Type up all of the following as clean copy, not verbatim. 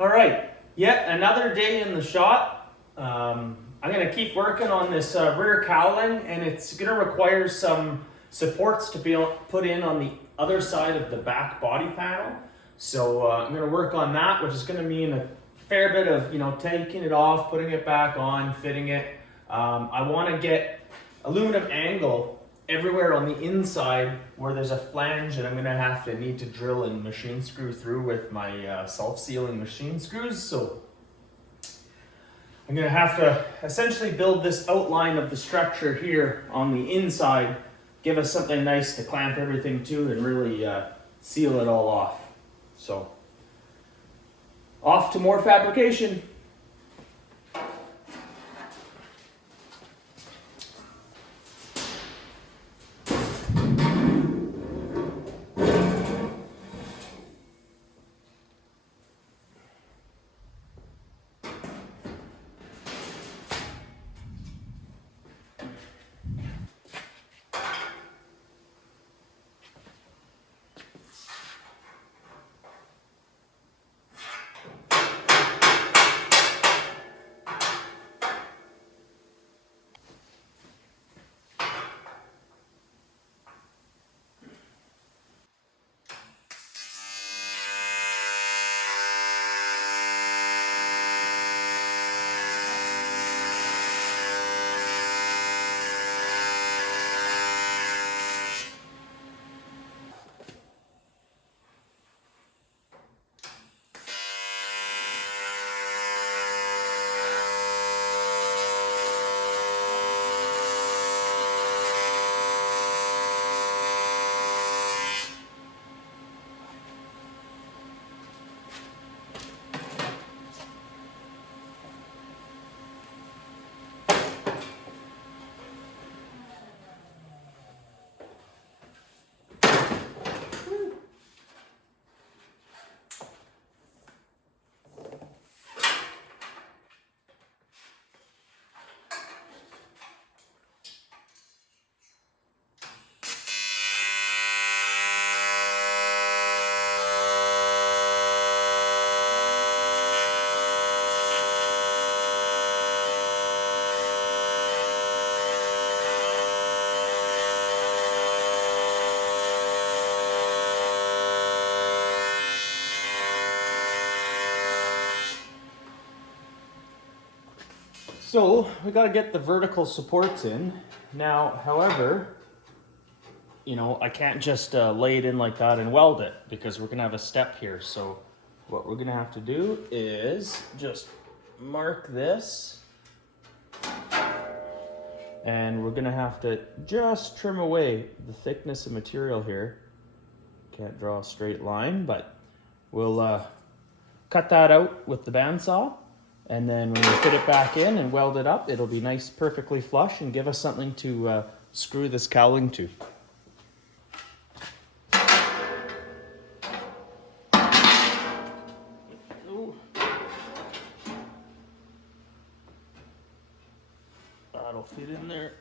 All right, yet another day in the shop. I'm gonna keep working on this rear cowling, and it's gonna require some supports to be put in on the other side of the back body panel. So I'm gonna work on that, which is gonna mean a fair bit of taking it off, putting it back on, fitting it. I want to get aluminum angle everywhere on the inside where there's a flange that I'm going to need to drill and machine screw through with my self-sealing machine screws. So I'm going to have to essentially build this outline of the structure here on the inside, give us something nice to clamp everything to and really seal it all off. So off to more fabrication. So we got to get the vertical supports in. Now, however, I can't just lay it in like that and weld it because we're gonna have a step here. So what we're gonna have to do is just mark this, and we're gonna have to just trim away the thickness of material here. Can't draw a straight line, but we'll cut that out with the bandsaw. And then when we fit it back in and weld it up, it'll be nice, perfectly flush, and give us something to screw this cowling to. Ooh. That'll fit in there.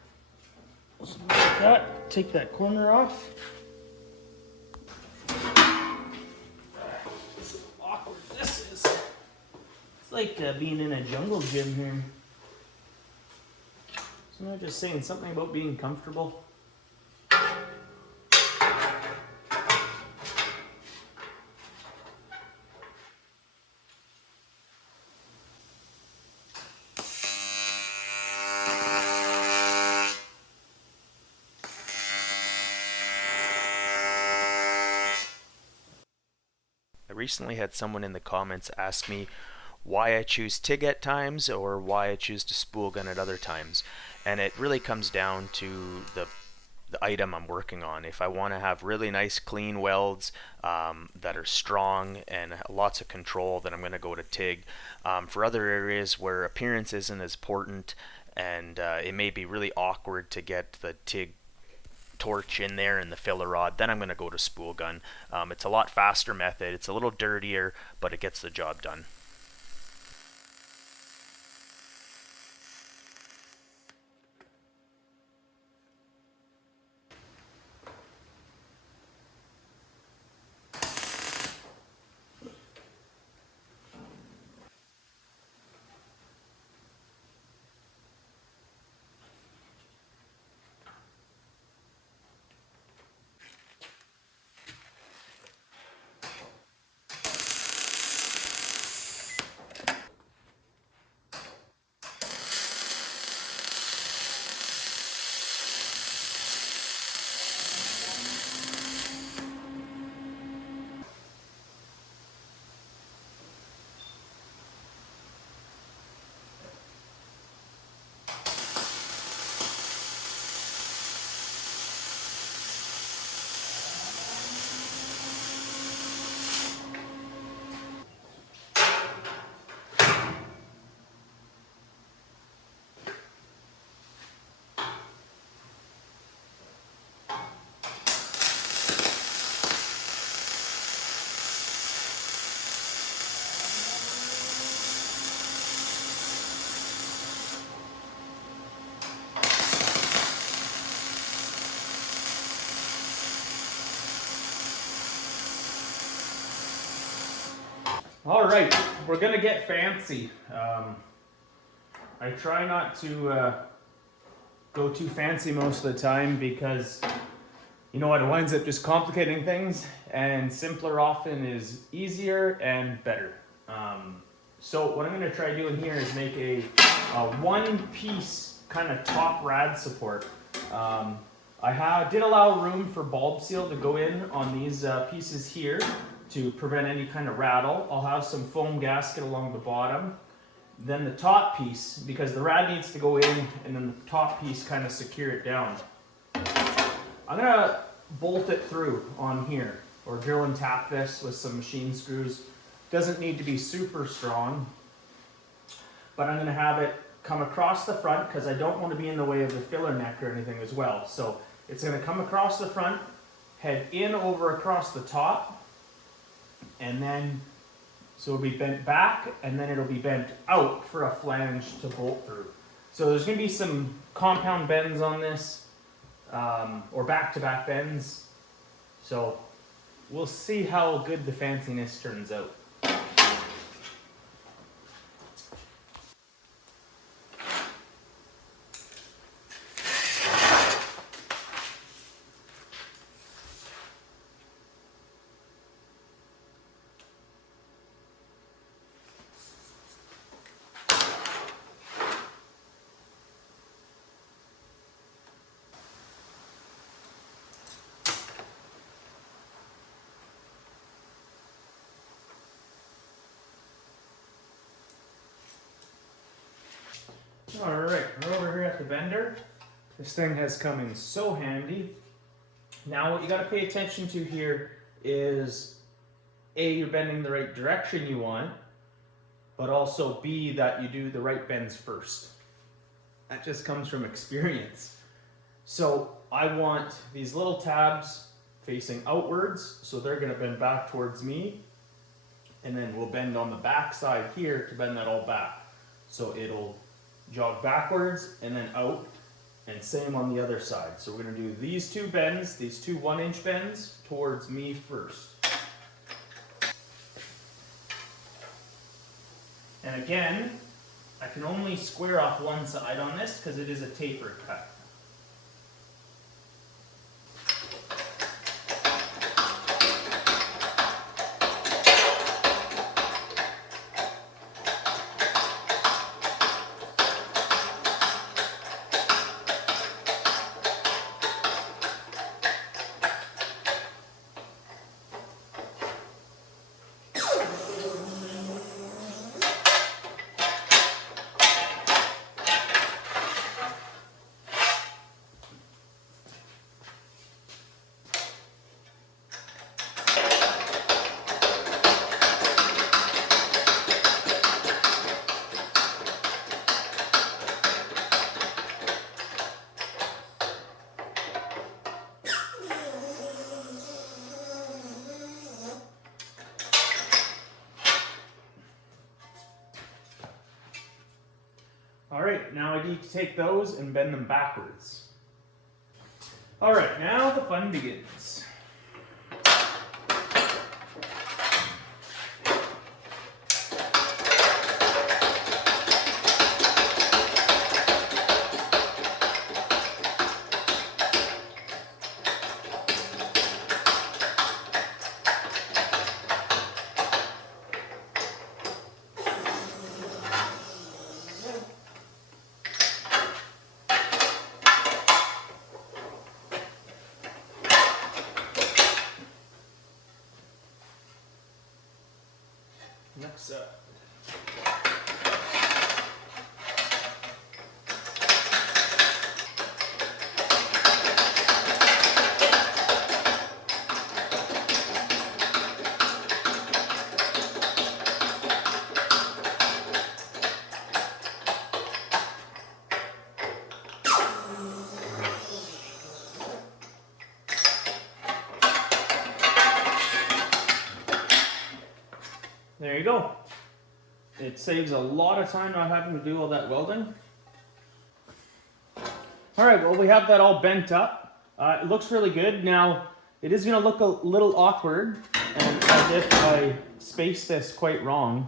Something like that. Take that corner off. It's awkward this is. It's like being in a jungle gym here. So I'm just saying something about being comfortable. I recently had someone in the comments ask me why I choose TIG at times or why I choose to spool gun at other times. And it really comes down to the item I'm working on. If I want to have really nice clean welds that are strong and lots of control, then I'm going to go to TIG. For other areas where appearance isn't as important and it may be really awkward to get the TIG torch in there and the filler rod, then I'm going to go to spool gun. It's a lot faster method, it's a little dirtier, but it gets the job done. All right, we're gonna get fancy. I try not to go too fancy most of the time because you know what, it winds up just complicating things, and simpler often is easier and better. So what I'm gonna try doing here is make a one-piece kind of top rad support. I did allow room for bulb seal to go in on these pieces here to prevent any kind of rattle. I'll have some foam gasket along the bottom. Then the top piece, because the rad needs to go in, and then the top piece kind of secure it down. I'm gonna bolt it through on here, or drill and tap this with some machine screws. Doesn't need to be super strong, but I'm gonna have it come across the front because I don't want to be in the way of the filler neck or anything as well. So it's gonna come across the front, head in over across the top, and then so it'll be bent back, and then it'll be bent out for a flange to bolt through. So there's gonna be some compound bends on this, or back-to-back bends. So we'll see how good the fanciness turns out. Alright, we're over here at the bender. This thing has come in so handy. Now what you gotta pay attention to here is A, you're bending the right direction you want, but also B, that you do the right bends first. That just comes from experience. So I want these little tabs facing outwards, so they're gonna bend back towards me, and then we'll bend on the back side here to bend that all back. So it'll jog backwards and then out, and same on the other side. So we're going to do these two bends, these two 1-inch bends towards me first. And again, I can only square off one side on this because it is a taper cut. Alright, now I need to take those and bend them backwards. Alright, now the fun begins. Next up. There you go. It saves a lot of time not having to do all that welding. Alright, well we have that all bent up. It looks really good. Now, it is going to look a little awkward, and as if I spaced this quite wrong.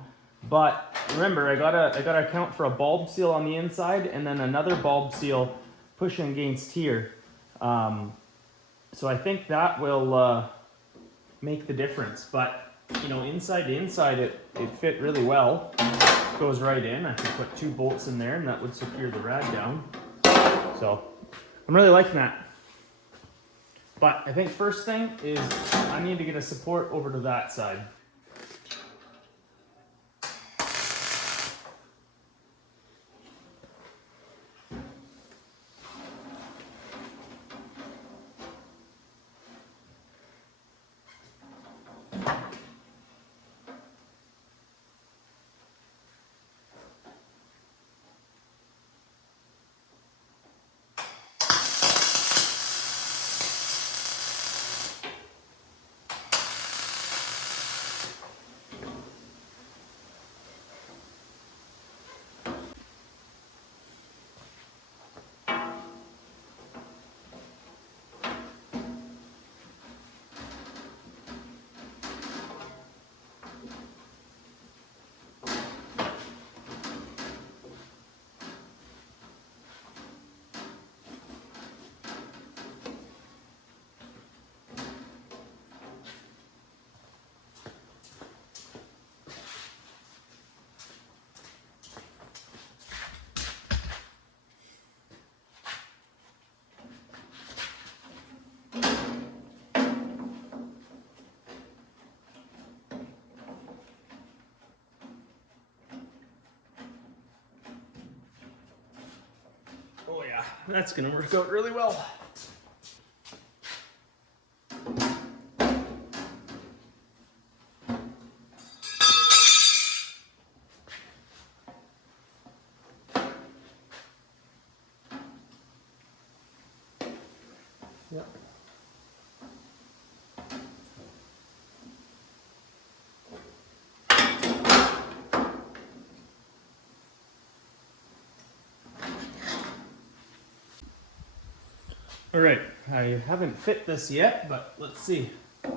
But remember, I gotta account for a bulb seal on the inside and then another bulb seal pushing against here. So I think that will make the difference. But you know, inside to inside, it fit really well. Goes right in. I could put 2 bolts in there, and that would secure the rad down. So I'm really liking that. But I think first thing is I need to get a support over to that side. Oh yeah, that's gonna work out really well. Yep. All right, I haven't fit this yet, but let's see. All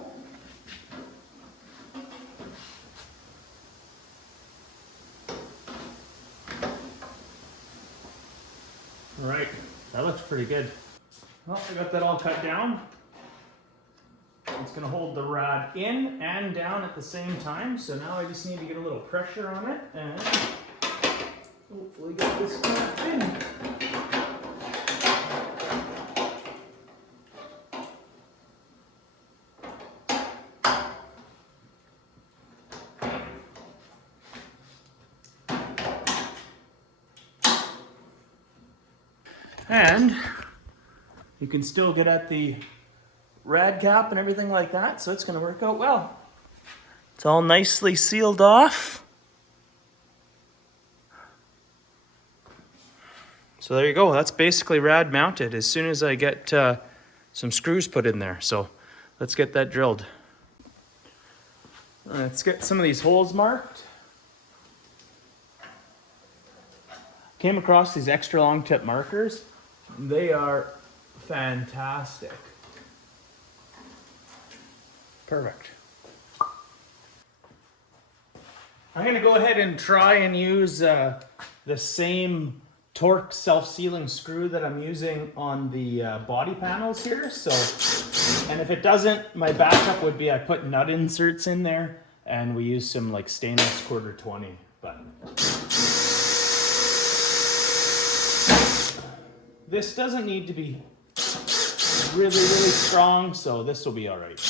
right, that looks pretty good. Well, I got that all cut down. It's gonna hold the rod in and down at the same time. So now I just need to get a little pressure on it and hopefully get this snapped in. And you can still get at the rad cap and everything like that, so it's going to work out well. It's all nicely sealed off. So there you go. That's basically rad mounted as soon as I get some screws put in there. So let's get that drilled. Let's get some of these holes marked. Came across these extra long tip markers. They are fantastic. Perfect. I'm gonna go ahead and try and use the same torque self-sealing screw that I'm using on the body panels here. So, and if it doesn't, my backup would be I put nut inserts in there and we use some like stainless 1/4-20. But this doesn't need to be really strong, so this will be all right.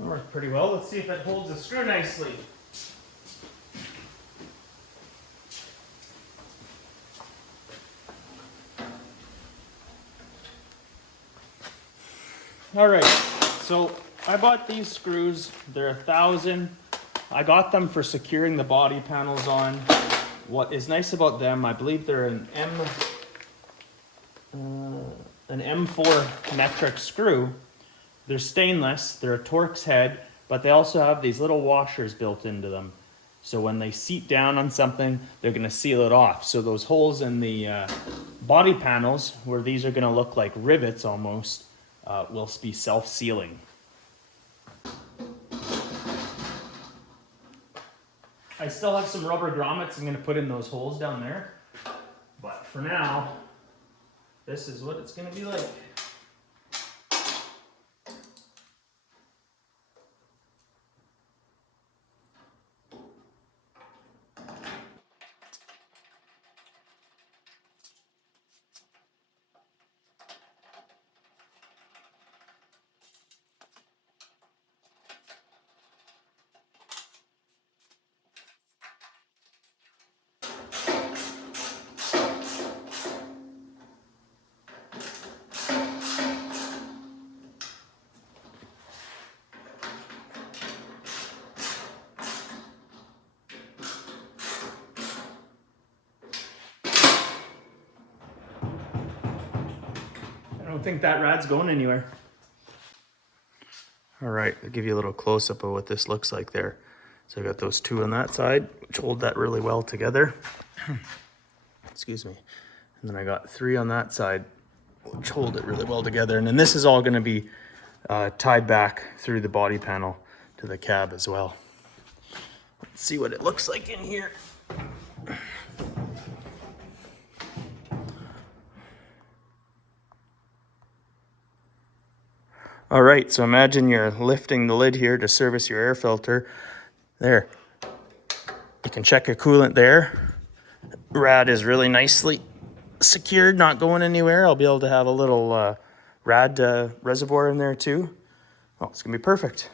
That worked pretty well. Let's see if it holds the screw nicely. All right, so I bought these screws. They're 1,000. I got them for securing the body panels on. What is nice about them, I believe they're an M4 metric screw. They're stainless, they're a Torx head, but they also have these little washers built into them. So when they seat down on something, they're gonna seal it off. So those holes in the body panels, where these are gonna look like rivets almost, will be self-sealing. I still have some rubber grommets I'm gonna put in those holes down there. But for now, this is what it's gonna be like. I don't think that rad's going anywhere. All right, I'll give you a little close-up of what this looks like there. So I got those two on that side, which hold that really well together. Excuse me. And then I got three on that side, which hold it really well together. And then this is all gonna be tied back through the body panel to the cab as well. Let's see what it looks like in here. All right, so imagine you're lifting the lid here to service your air filter. There, you can check your coolant there. Rad is really nicely secured, not going anywhere. I'll be able to have a little rad reservoir in there too. Oh, it's gonna be perfect.